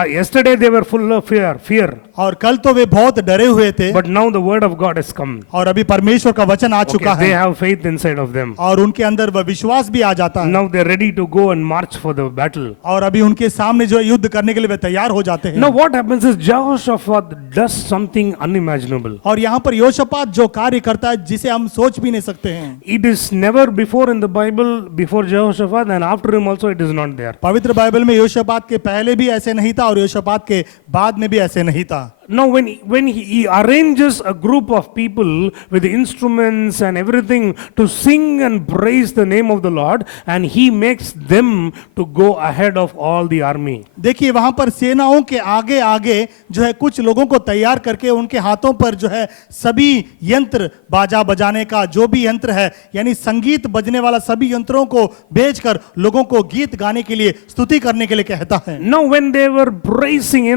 Yesterday they were full of fear. और कल तो वे बहुत डरे हुए थे, But now the word of God has come. और अभी परमेश्वर का वचन आ चुका Okay, they है, have faith inside of them. और उनके अंदर वह विश्वास भी आ जाता है, Now they're ready to go and march for the battle. और अभी उनके सामने जो युद्ध करने के लिए वे तैयार हो जाते हैं। Now what happens is Jehoshaphat does something unimaginable. और यहाँ पर योशापात जो कार्य करता है जिसे हम सोच भी नहीं सकते हैं, It is never before in the Bible, before Jehoshaphat and after him also it is not there. पवित्र बाइबल में योशापात के पहले भी ऐसे नहीं था और योशापात के बाद में भी ऐसे नहीं था। Now when he arranges a group of people with instruments and everything to sing and praise the name of the Lord, and he makes them to go ahead of all the army. देखिए वहां पर सेनाओं के आगे आगे जो है कुछ लोगों को तैयार करके उनके हाथों पर जो है सभी यंत्र, बाजा बजाने का जो भी यंत्र है यानी संगीत बजने वाला सभी यंत्रों को भेजकर लोगों को गीत गाने के लिए, स्तुति करने के लिए कहता है। Now when they were praising,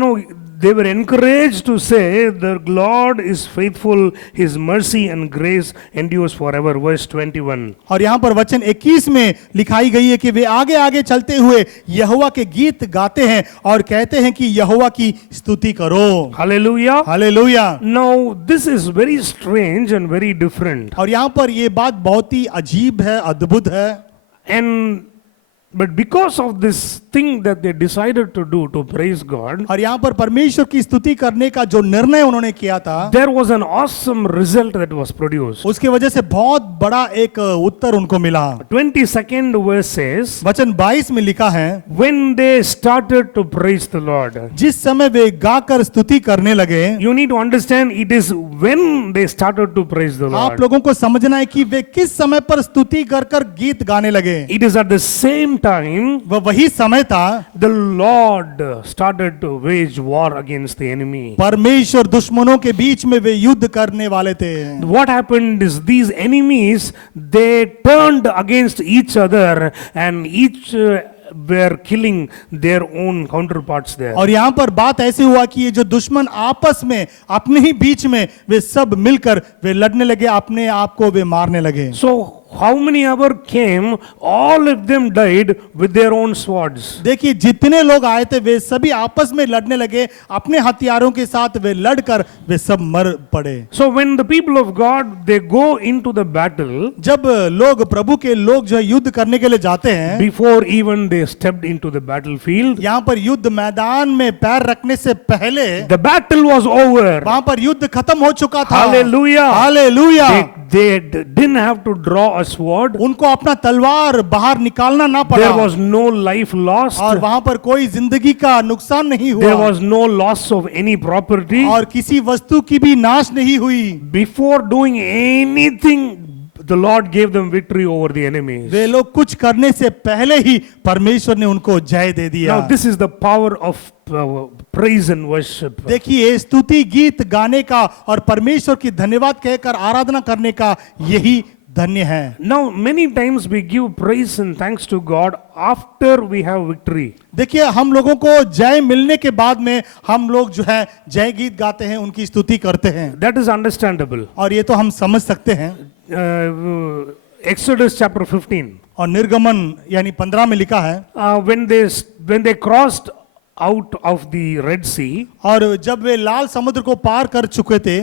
they were encouraged to say, the Lord is faithful, His mercy and grace endures forever. Verse 21. और यहाँ पर वचन 21 में लिखाई गई है कि वे आगे आगे चलते हुए यहोवा के गीत गाते हैं और कहते हैं कि यहोवा की स्तुति करो। Hallelujah. Hallelujah. Now this is very strange and very different. और यहाँ पर ये बात बहुत ही अजीब है, अद्भुत है। But because of this thing that they decided to do to praise God, और यहाँ पर परमेश्वर की स्तुति करने का जो निर्णय उन्होंने किया था, there was an awesome result that was produced. उसके वजह से बहुत बड़ा एक उत्तर उनको मिला। 22nd verse says, वचन 22 में लिखा है, when they started to praise the Lord. जिस समय वे गाकर स्तुति करने लगे। You need to understand it is when they started to praise the आप Lord. लोगों को समझना है कि वे किस समय पर स्तुति कर कर गीत गाने लगे। It is at the same time वह वही समय था the Lord started to wage war against the enemy. परमेश्वर दुश्मनों के बीच में वे युद्ध करने वाले थे। What happened is these enemies, they turned against each other and each were killing their own counterparts there. और यहाँ पर बात ऐसे हुआ कि ये जो दुश्मन आपस में अपने ही बीच में वे सब मिलकर वे लड़ने लगे, अपने आप को वे मारने लगे। So how many ever came, all of them died with their own swords. देखिए जितने लोग आए थे वे सभी आपस में लड़ने लगे, अपने हथियारों के साथ वे लड़कर वे सब मर पड़े। So when the people of God, they go into the battle, जब लोग प्रभु के लोग जो है युद्ध करने के लिए जाते हैं, before even they stepped into the battlefield, यहाँ पर युद्ध मैदान में पैर रखने से पहले the battle was over. वहां पर युद्ध खत्म हो चुका था। Hallelujah. Hallelujah. They didn't have to draw a sword. उनको अपना तलवार बाहर निकालना ना पड़ा There was no life lost. और वहां पर कोई जिंदगी का नुकसान नहीं There हुआ was no loss of any property. और किसी वस्तु की भी नाश नहीं हुई। Before doing anything, the Lord gave them victory over the enemies. वे लोग कुछ करने से पहले ही परमेश्वर ने उनको जय दे दिया। Now this is the power of praise and worship. देखिए स्तुति गीत गाने का और परमेश्वर की धन्यवाद कहकर आराधना करने का यही धन्य है। Now many times we give praise and thanks to God after we have victory. देखिए हम लोगों को जय मिलने के बाद में हम लोग जो है जय गीत गाते हैं, उनकी स्तुति करते हैं That is understandable. और ये तो हम समझ सकते हैं। Exodus chapter 15. और निर्गमन यानी 15 में लिखा है When they crossed out of the Red Sea, और जब वे लाल समुद्र को पार कर चुके थे,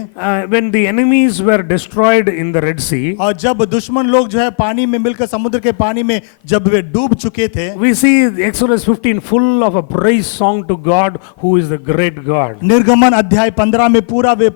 when the enemies were destroyed in the Red Sea, और जब दुश्मन लोग जो है पानी में मिलकर समुद्र के पानी में जब वे डूब चुके थे, we see Exodus 15 full of a praise song to God who is the great God. निर्गमन अध्याय 15 में पूरा वे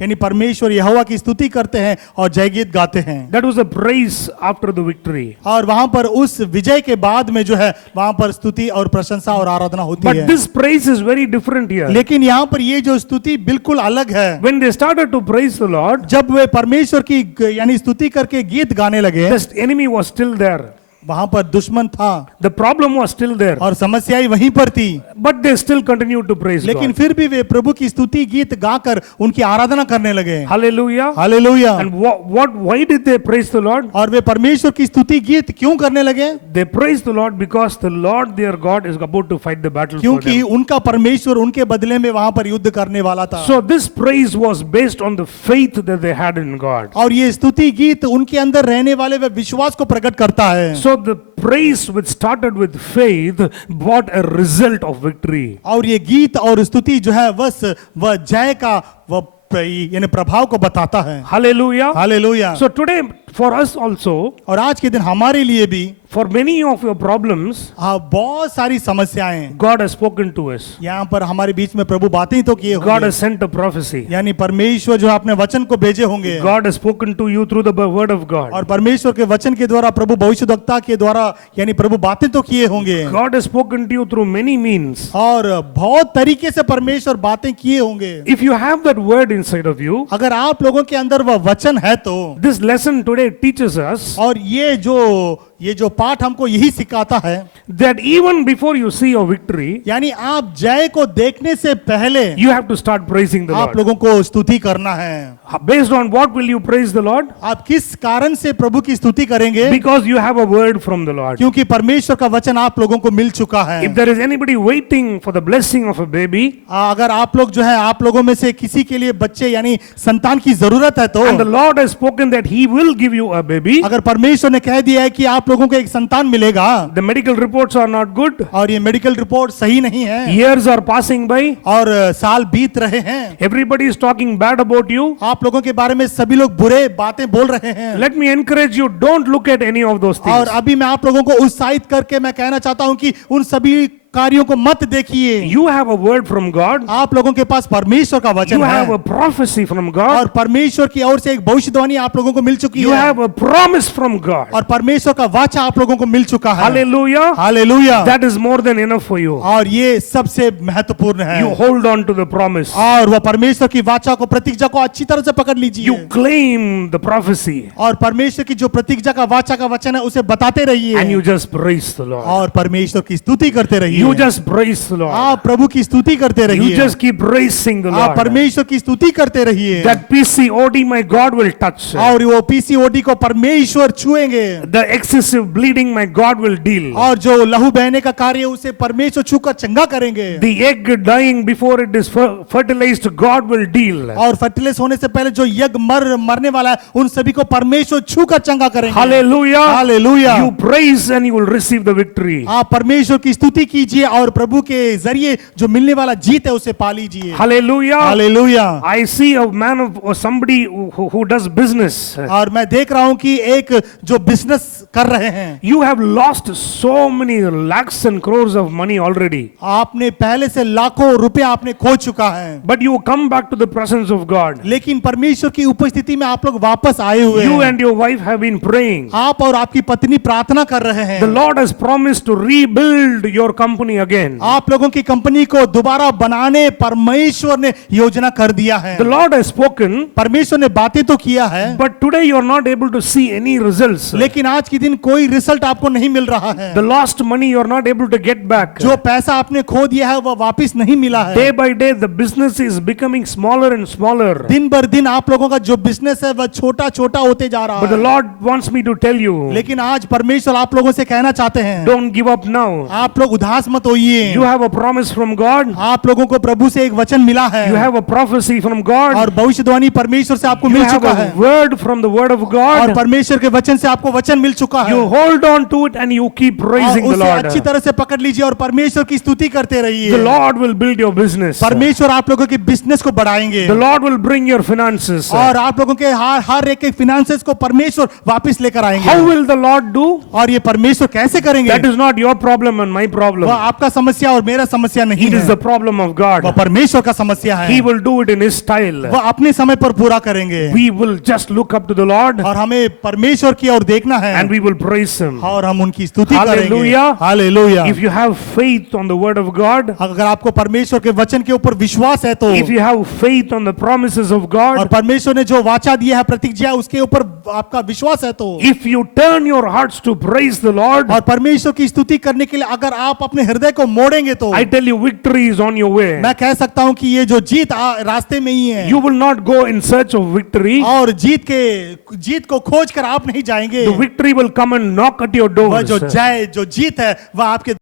यानी परमेश्वर यहोवा की स्तुति करते हैं और जय गीत गाते हैं। That was the praise after the victory. और वहां पर उस विजय के बाद में जो है वहां पर स्तुति और प्रशंसा और आराधना होती But है। this praise is very different here. लेकिन यहाँ पर ये जो स्तुति बिल्कुल अलग है। When they started to praise the Lord, जब वे परमेश्वर की यानी स्तुति करके गीत गाने लगे, the enemy was still there. वहां पर दुश्मन था The problem was still there. और समस्याएं वहीं पर थी, But they still continued to praise लेकिन God. फिर भी वे प्रभु की स्तुति गीत गाकर उनकी आराधना करने लगे। Hallelujah. Hallelujah. And why did they praise the Lord? और वे परमेश्वर की स्तुति गीत क्यों करने लगे? They praised the Lord because the Lord their God is about to fight the battle for क्योंकि them. उनका परमेश्वर उनके बदले में वहां पर युद्ध करने वाला था। So this praise was based on the faith that they had in God. और ये स्तुति गीत उनके अंदर रहने वाले वे विश्वास को प्रकट करता है। So the praise which started with faith brought a result of victory. और ये गीत और स्तुति जो है वह जय का वह यानी प्रभाव को बताता है। Hallelujah. Hallelujah. So today for us also, और आज के दिन हमारे लिए भी for many of your problems, बहुत सारी समस्याएं God has spoken to us. यहाँ पर हमारे बीच में प्रभु बातें ही तो किए God होंगे, has sent a prophecy. यानी परमेश्वर जो अपने वचन को भेजे होंगे God has spoken to you through the word of God. और परमेश्वर के वचन के द्वारा प्रभु भविष्यद्वक्ता के द्वारा यानी प्रभु बातें तो किए होंगे God has spoken to you through many means. और बहुत तरीके से परमेश्वर बातें किए होंगे। If you have that word inside of you, अगर आप लोगों के अंदर वह वचन है तो, this lesson today teaches us और ये जो पाठ हमको यही सिखाता है that even before you see your victory, यानी आप जय को देखने से पहले you have to start praising the आप Lord. लोगों को स्तुति करना है। Based on what will you praise the Lord? आप किस कारण से प्रभु की स्तुति करेंगे? Because you have a word from the Lord. क्योंकि परमेश्वर का वचन आप लोगों को मिल चुका है। If there is anybody waiting for the blessing of a baby, अगर आप लोग जो है आप लोगों में से किसी के लिए बच्चे यानी संतान की जरूरत है तो, and the Lord has spoken that He will give you a baby, अगर परमेश्वर ने कह दिया है कि आप लोगों को एक संतान मिलेगा the medical reports are not good, और ये मेडिकल रिपोर्ट सही नहीं है years are passing by, और साल बीत रहे हैं, everybody is talking bad about you, आप लोगों के बारे में सभी लोग बुरे बातें बोल रहे हैं, let me encourage you, don't look at any of those और things. अभी मैं आप लोगों को उत्साहित करके मैं कहना चाहता हूं कि उन सभी कार्यों को मत देखिए। You have a word from God, आप लोगों के पास परमेश्वर का वचन you have है a prophecy from God, और परमेश्वर की ओर से एक भविष्यवाणी आप लोगों को मिल चुकी you है have a promise from God. और परमेश्वर का वाचा आप लोगों को मिल चुका है। Hallelujah. Hallelujah. That is more than enough for you. और ये सबसे महत्वपूर्ण है। You hold on to the promise. और वह परमेश्वर की वाचा को प्रतिज्ञा को अच्छी तरह से पकड़ लीजिए You claim the prophecy और परमेश्वर की जो प्रतिज्ञा का वाचा का वचन है उसे बताते and रहिए you just praise the Lord. और परमेश्वर की स्तुति करते रहिए। You You just praise the Lord. आप प्रभु की स्तुति करते You रहिए, just keep praising the आप Lord. परमेश्वर की स्तुति करते रहिए, That PCOD my God will touch. और वो पीसीओडी को परमेश्वर छुएंगे, The excessive bleeding my God will deal. और जो लहू बहने का कार्य उसे परमेश्वर छूकर चंगा करेंगे, The egg dying before it is fertilized, God will deal. और फर्टिलाइज होने से पहले जो यज्ञ मरने वाला है उन सभी को परमेश्वर छूकर चंगा करेंगे। Hallelujah. Hallelujah. You praise and you will receive the victory. आप परमेश्वर की स्तुति कीजिए और प्रभु के जरिए जो मिलने वाला जीत है उसे पा लीजिए। Hallelujah. Hallelujah. I see a man of or somebody who does business. और मैं देख रहा हूं कि एक जो बिजनेस कर रहे हैं, You have lost so many lakhs and crores of money already. आपने पहले से लाखों रुपए आपने खो चुका है, But you come back to the presence of God. लेकिन परमेश्वर की उपस्थिति में आप लोग वापस आए हुए You हैं। and your wife have been praying. आप और आपकी पत्नी प्रार्थना कर रहे The हैं, Lord has promised to rebuild your company again. आप लोगों की कंपनी को दोबारा बनाने परमेश्वर ने योजना कर दिया है। The Lord has spoken, परमेश्वर ने बातें तो किया है, but today you are not able to see any results. लेकिन आज के दिन कोई रिजल्ट आपको नहीं मिल रहा है। The lost money you are not able to get back. जो पैसा आपने खो दिया है वह वापस नहीं मिला है। Day by day the business is becoming smaller and smaller. दिन भर दिन आप लोगों का जो बिजनेस है वह छोटा छोटा होते जा रहा But the है। Lord wants me to tell you, लेकिन आज परमेश्वर आप लोगों से कहना चाहते हैं, don't give up now. आप लोग उदास मत होइए। You have a promise from God. आप लोगों को प्रभु से एक वचन मिला है, You have a prophecy from God. और भविष्यवाणी परमेश्वर से आपको You मिल have चुका a है, word from the word of और God. परमेश्वर के वचन से आपको वचन मिल चुका है। You hold on to it and you keep और praising the उसे अच्छी Lord. तरह से पकड़ लीजिए और परमेश्वर की स्तुति करते The रहिए। Lord will build your business. परमेश्वर आप लोगों के बिजनेस को बढ़ाएंगे, The Lord will bring your finances. और आप लोगों के हर एक फिनेंसेस को परमेश्वर वापस लेकर आएंगे। How will the Lord do? और ये परमेश्वर कैसे करेंगे? That is not your problem and my problem. वह आपका समस्या और मेरा समस्या नहीं It is है, the problem of वह God. परमेश्वर का समस्या है। He will do it in His style. वह अपने समय पर पूरा करेंगे, We will just look up to the Lord और हमें परमेश्वर की ओर देखना है, and we will praise Him. और हम उनकी स्तुति करेंगे। Hallelujah. Hallelujah. If you have faith on the word of God, अगर आपको परमेश्वर के वचन के ऊपर विश्वास है तो, if you have faith on the promises of और God, परमेश्वर ने जो वाचा दिया है, प्रतिज्ञा, उसके ऊपर आपका विश्वास है तो, if you turn your hearts to praise the Lord, और परमेश्वर की स्तुति करने के लिए अगर आप अपने हृदय को मोड़ेंगे तो, I tell you, victory is on your way. मैं कह सकता हूं कि ये जो जीत रास्ते में ही है, You will not go in search of victory. और जीत को खोज कर आप नहीं जाएंगे। The victory will come and knock at your वह doors. जो जीत है वह आपके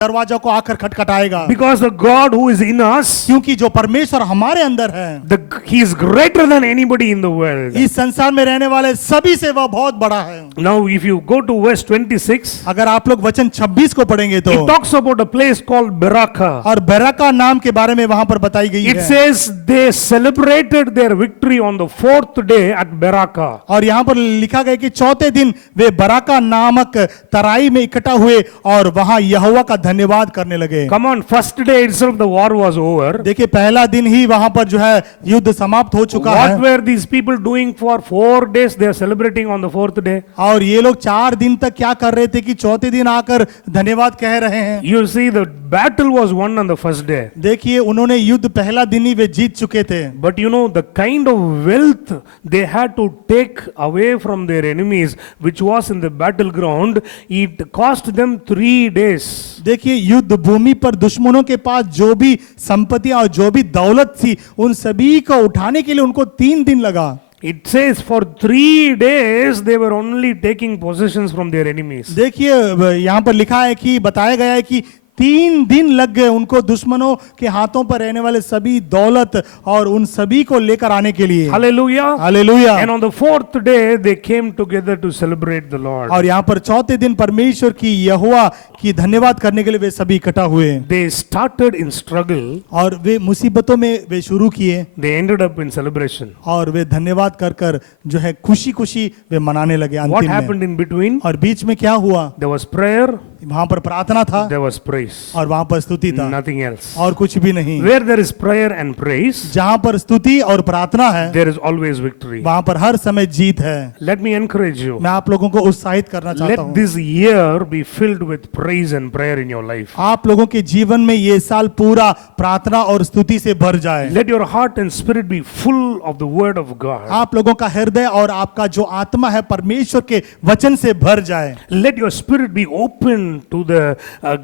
दरवाजों को आकर खटखटाएगा, Because the God who is in us, क्योंकि जो परमेश्वर हमारे अंदर है, He is greater than anybody in the world. इस संसार में रहने वाले सभी से वह बहुत बड़ा है। Now, if you go to verse 26, अगर आप लोग वचन 26 को पढ़ेंगे तो, it talks about a place called Beraka. और बेराका नाम के बारे में वहां पर बताई गई It है, says they celebrated their victory on the 4th day at Beraka. और यहाँ पर लिखा गया कि चौथे दिन वे बराका नामक तराई में इकट्ठा हुए और वहां यहोवा का धन्यवाद करने लगे। Come on, first day itself the war was over. देखिए पहला दिन ही वहां पर जो है युद्ध समाप्त हो चुका What है, were these people doing for 4 days? They are celebrating on the 4th day. और ये लोग 4 दिन तक क्या कर रहे थे कि चौथे दिन आकर धन्यवाद कह रहे हैं। You see, the battle was won on the first day. देखिए उन्होंने युद्ध पहला दिन ही वे जीत चुके थे, But you know, the kind of wealth they had to take away from their enemies, which was in the battleground, it cost them 3 days. देखिए युद्ध भूमि पर दुश्मनों के पास जो भी संपत्तियां और जो भी दौलत थी उन सभी को उठाने के लिए उनको 3 दिन लगा। It says for 3 days they were only taking possessions from their enemies. देखिए यहाँ पर लिखा है कि बताया गया है कि 3 दिन लग गए उनको दुश्मनों के हाथों पर रहने वाले सभी दौलत और उन सभी को लेकर आने के लिए। Hallelujah. Hallelujah. And on the 4th day they came together to celebrate the Lord. और यहाँ पर चौथे दिन परमेश्वर की यहोवा की धन्यवाद करने के लिए वे सभी इकट्ठा हुए, They started in struggle, और वे मुसीबतों में वे शुरू किए, they ended up in celebration. और वे धन्यवाद कर कर जो है खुशी खुशी वे मनाने लगे What अंतिम में। happened in between? और बीच में क्या हुआ? There was prayer, वहां पर प्रार्थना था there was praise. और वहां पर स्तुति था, Nothing else. और कुछ भी नहीं। Where there is prayer and praise, जहां पर स्तुति और प्रार्थना है there is always victory. वहां पर हर समय जीत है। Let me encourage you. मैं आप लोगों को उत्साहित करना चाहता Let हूं, this year be filled with praise and prayer in your life. आप लोगों के जीवन में ये साल पूरा प्रार्थना और स्तुति से भर जाए। Let your heart and spirit be full of the word of God. आप लोगों का हृदय और आपका जो आत्मा है परमेश्वर के वचन से भर जाए। Let your spirit be open to the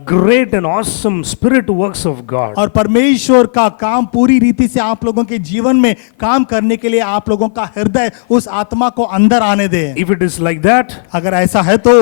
great and awesome spirit works of God. और परमेश्वर का काम पूरी रीति से आप लोगों के जीवन में काम करने के लिए आप लोगों का हृदय उस आत्मा को अंदर आने दे। If it is like that, अगर ऐसा है तो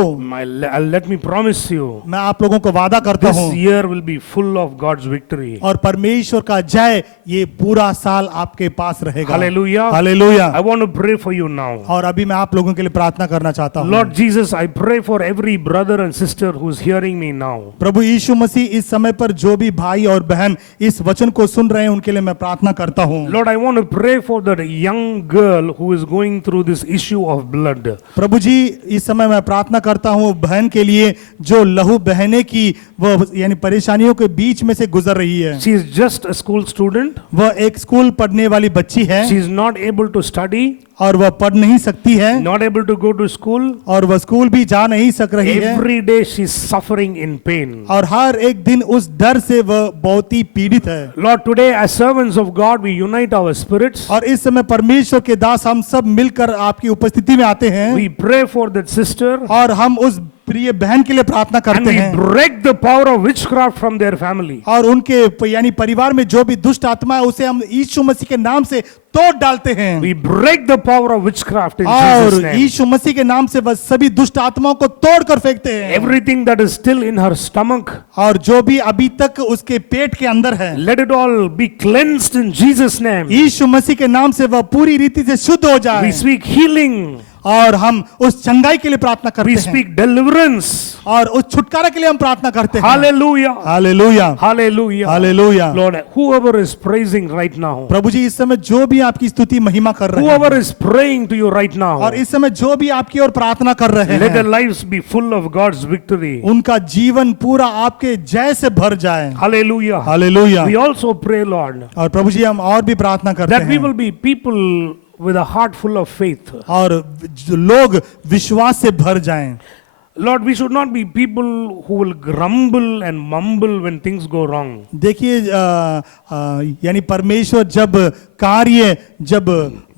let me promise you, मैं आप लोगों को वादा करता this हूँ year will be full of God's victory. और परमेश्वर का जय ये पूरा साल आपके पास रहेगा। Hallelujah. Hallelujah. I want to pray for you now. और अभी मैं आप लोगों के लिए प्रार्थना करना चाहता हूँ। Lord Jesus, I pray for every brother and sister who's hearing me now. प्रभु यीशु मसीह इस समय पर जो भी भाई और बहन इस वचन को सुन रहे हैं उनके लिए मैं प्रार्थना करता हूँ। Lord, I want to pray for that young girl who is going through this issue of blood. प्रभु जी इस समय मैं प्रार्थना करता हूँ बहन के लिए जो लहू बहने की वह यानी परेशानियों के बीच में से गुजर रही है। She is just a school student. वह एक स्कूल पढ़ने वाली बच्ची है She is not able to study, और वह पढ़ नहीं सकती है not able to go to school. और वह स्कूल भी जा नहीं सक रही है Every day she is suffering in pain. और हर एक दिन उस डर से वह बहुत ही पीड़ित है। Lord, today as servants of God, we unite our spirits. और इस समय परमेश्वर के दास हम सब मिलकर आपकी उपस्थिति में आते हैं We pray for that sister और हम उस प्रिय बहन के लिए प्रार्थना and करते we हैं break the power of witchcraft from their family. और उनके यानी परिवार में जो भी दुष्ट आत्मा है उसे हम यीशु मसीह के नाम से तोड़ डालते हैं We break the power of witchcraft in Jesus' और name. यीशु मसीह के नाम से बस सभी दुष्ट आत्माओं को तोड़ कर फेंकते हैं Everything that is still in her stomach, और जो भी अभी तक उसके पेट के अंदर है let it all be cleansed in Jesus' name. यीशु मसीह के नाम से वह पूरी रीति से शुद्ध हो जाए We speak healing. और हम उस चंगाई के लिए प्रार्थना करते We हैं speak deliverance. और उस छुटकारा के लिए हम प्रार्थना करते हैं Hallelujah. Hallelujah Hallelujah. Hallelujah Lord, whoever is praising right now, प्रभु जी इस समय जो भी आपकी स्तुति महिमा कर रहे whoever हैं is praying to you right now, और इस समय जो भी आपकी ओर प्रार्थना कर रहे let their हैं lives be full of God's victory. उनका जीवन पूरा आपके जय से भर जाए Hallelujah. Hallelujah We also pray, Lord, और प्रभु जी हम और भी प्रार्थना करते that we हैं will be people with a heart full of faith. और जो लोग विश्वास से भर जाएं Lord, we should not be people who will grumble and mumble when things go wrong. देखिए यानी परमेश्वर जब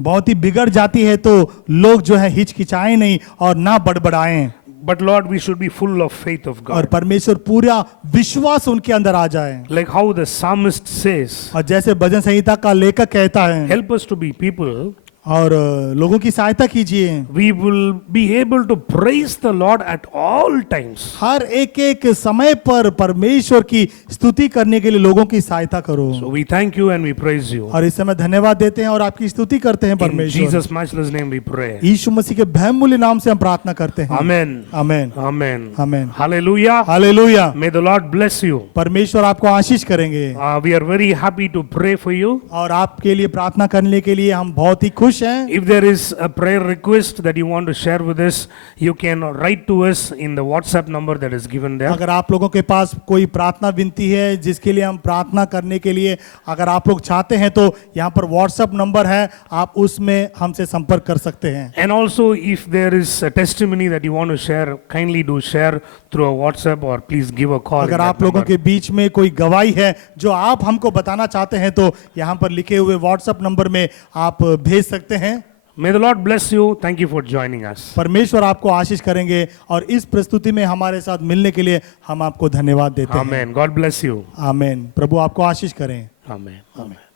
बहुत ही बिगड़ जाती है तो लोग जो है हिचकिचाएं नहीं और ना बड़बड़ाएं But Lord, we should be full of faith of और God. परमेश्वर पूरा विश्वास उनके अंदर आ जाए Like how the psalmist says, और जैसे भजन संहिता का लेखक कहता है help us to be people. और लोगों की सहायता कीजिए We will be able to praise the Lord at all times. हर एक समय पर परमेश्वर की स्तुति करने के लिए लोगों की सहायता करो So we thank you and we praise you. और इस समय धन्यवाद देते हैं और आपकी स्तुति करते हैं In परमेश्वर Jesus' matchless name we pray. यीशु मसीह के बहुमूल्य नाम से हम प्रार्थना करते हैं Amen. Amen Amen. Amen Hallelujah. Hallelujah May the Lord bless you. परमेश्वर आपको आशीष करेंगे We are very happy to pray for you. और आपके लिए प्रार्थना करने के लिए हम बहुत ही खुश हैं If there is a prayer request that you want to share with us, you can write to us in the WhatsApp number that is given there. अगर आप लोगों के पास कोई प्रार्थना विनती है जिसके लिए हम प्रार्थना करने के लिए अगर आप लोग चाहते हैं तो यहाँ पर व्हाट्सएप नंबर है आप उसमें हमसे संपर्क कर सकते हैं And also, if there is a testimony that you want to share, kindly do share through a WhatsApp or please give a call. in अगर that आप लोगों number. के बीच में कोई गवाही है जो आप हमको बताना चाहते हैं तो यहाँ पर लिखे हुए व्हाट्सएप नंबर में आप भेज सकते हैं May the Lord bless you. Thank you for joining us. परमेश्वर आपको आशीष करेंगे और इस प्रस्तुति में हमारे साथ मिलने के लिए हम आपको धन्यवाद देते हैं Amen. God bless you. आमेन प्रभु आपको आशीष करें Amen. Amen.